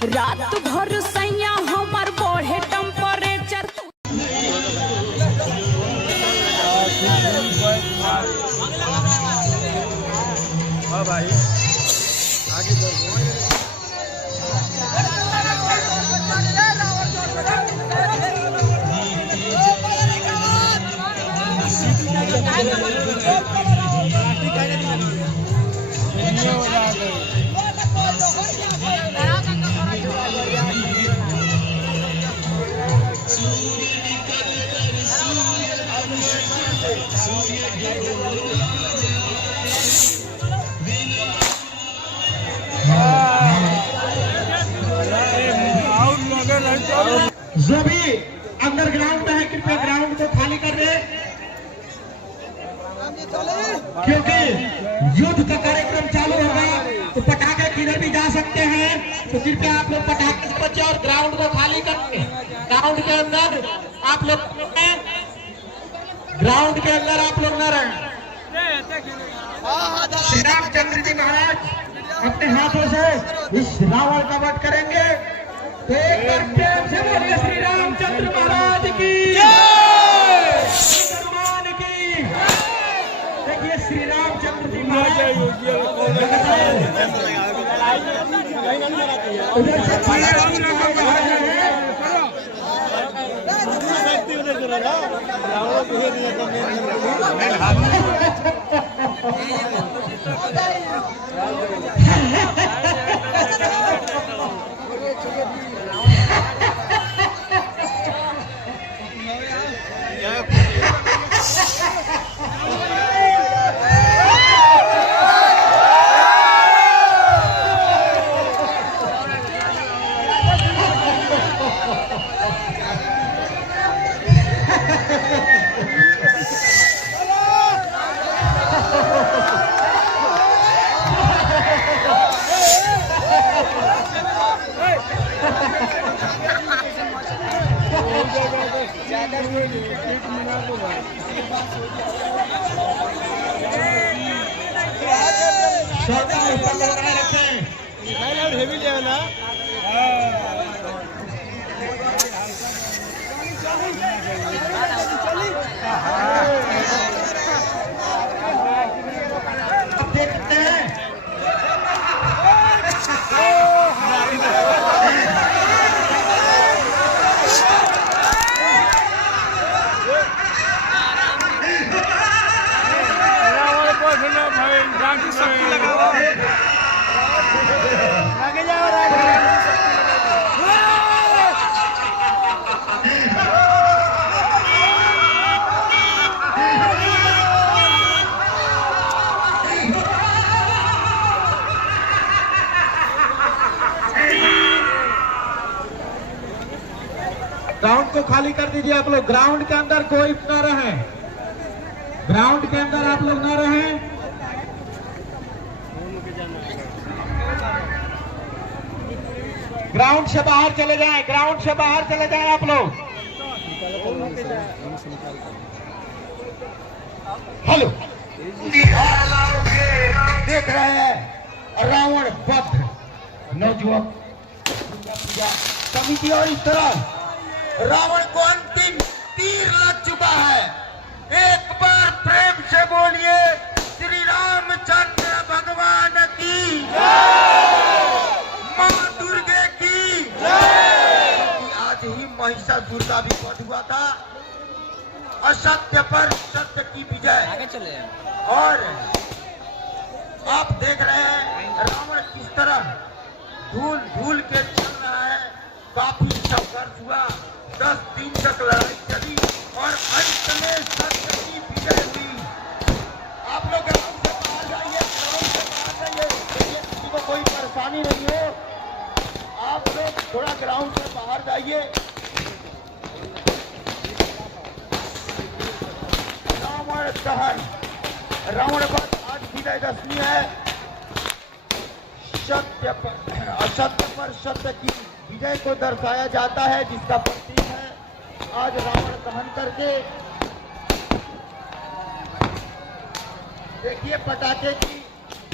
रात भर सैया हमार बढ़े टेम्परेचर। हाँ भाई आगे जो भी अंदर ग्राउंड में है कृपया ग्राउंड को खाली कर दे, क्योंकि युद्ध का कार्यक्रम चालू होगा तो पटाखे किधर भी जा सकते हैं, तो कृपया आप लोग पटाखे से बचे और ग्राउंड को खाली करके ग्राउंड के अंदर आप लोग न रहें। श्री रामचंद्र जी महाराज अपने हाथों से इस रावण का वध करेंगे। तो एक बार प्रेम से बोलिए श्री रामचंद्र महाराज की हनुमान की। देखिए श्री रामचंद्र जी महाराज उधर ग्राउंड को खाली कर दीजिए। आप लोग ग्राउंड के अंदर कोई न रहे, ग्राउंड के अंदर आप लोग न रहे। ग्राउंड से बाहर चले जाएं, ग्राउंड से बाहर चले जाएं आप लोग। हेलो, देख रहे हैं रावण वध नवजुवक समिति और इस तरह रावण को अंतिम तीर लग चुका है। एक बार प्रेम से बोलिए श्री रामचंद्र भगवान की मां दुर्गे की। आज ही महिषासुर का भी वध हुआ था। असत्य पर सत्य की विजय। आगे चले। और आप देख रहे हैं रावण किस तरह धूल धूल के चल रहा है। काफी संघर्ष हुआ, 10 दिन तक लड़ाई चली और अंत में सत्य की विजय हुई। आप लोग ग्राउंड से बाहर जाइए, ग्राउंड से बाहर जाइए। किसी को कोई परेशानी नहीं हो, आप लोग थोड़ा ग्राउंड से बाहर जाइए। रावण दहन, रावण वध आज विजयदशमी है। सत्य पर असत्य पर सत्य की विजय को दर्शाया जाता है, जिसका प्रतीक है आज रावण दहन करके। देखिए पटाखे की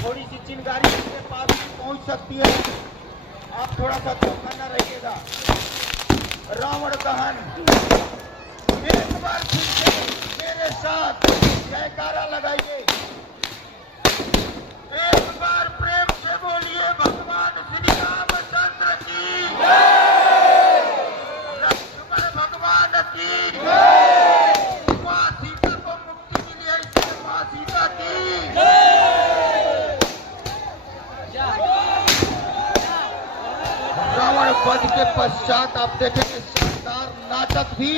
थोड़ी सी चिंगारी के पास भी पहुंच सकती है। आप थोड़ा सा चौकन्ना रहिएगा। रावण दहन एक बार फिर से मेरे साथ जयकारा लगाइए। एक बार प्रेम से बोलिए भगवान श्री रामचंद्र की लक्ष्मण भगवान की माँ सीता को मुक्ति मिली है, इसलिए माँ सीता की। रावण वध के पश्चात आप देखेंगे शानदार नाटक भी,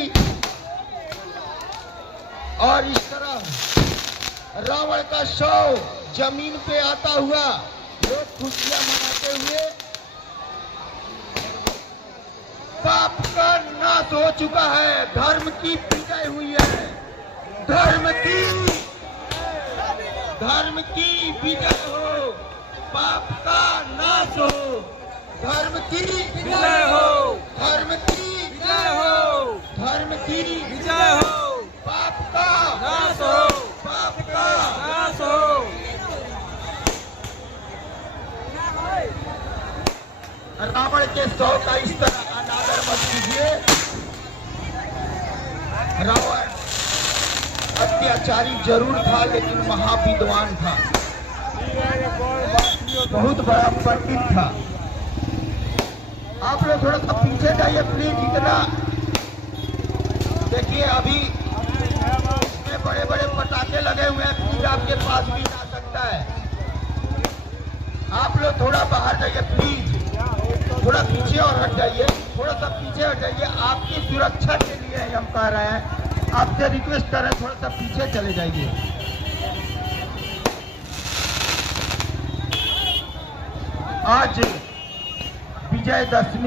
और इस तरह रावण का शव जमीन पे आता हुआ लोग खुशियां मनाते हुए पाप का नाश हो चुका है, धर्म की विजय हुई है, धर्म की विजय हो, पाप का नाश हो, धर्म की विजय हो, धर्म की विजय हो, धर्म की विजय हो, पाप का नाश हो, पाप का नाश हो। रावण के शव का इस तरह अनादर मत कीजिए। रावण अत्याचारी जरूर था, लेकिन महाविद्वान था, बहुत बड़ा पंडित था। आप लोग थोड़ा सा पीछे जाइए प्लीज। इतना देखिए, अभी इसमें बड़े बड़े पटाखे लगे हुए हैं, प्लीज आपके पास भी जा सकता है। आप लोग थोड़ा बाहर जाइए प्लीज, थोड़ा पीछे और हट जाइए, थोड़ा सा पीछे हट जाइए। आपकी सुरक्षा के लिए हम कह रहे हैं, आपसे रिक्वेस्ट कर रहे हैं, थोड़ा सा पीछे चले जाइए। आज विजयदशमी